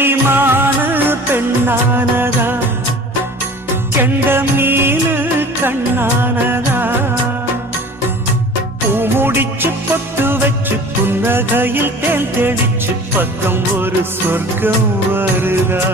கிளிமான பெண்ணானதா, கெண்ட மீனு கண்ணானதா, பூ முடிச்சு பொட்டு வச்சு புன்னகையில் தேன் தெளிச்சு பக்கம் ஒரு சொர்க்கம் வருதா.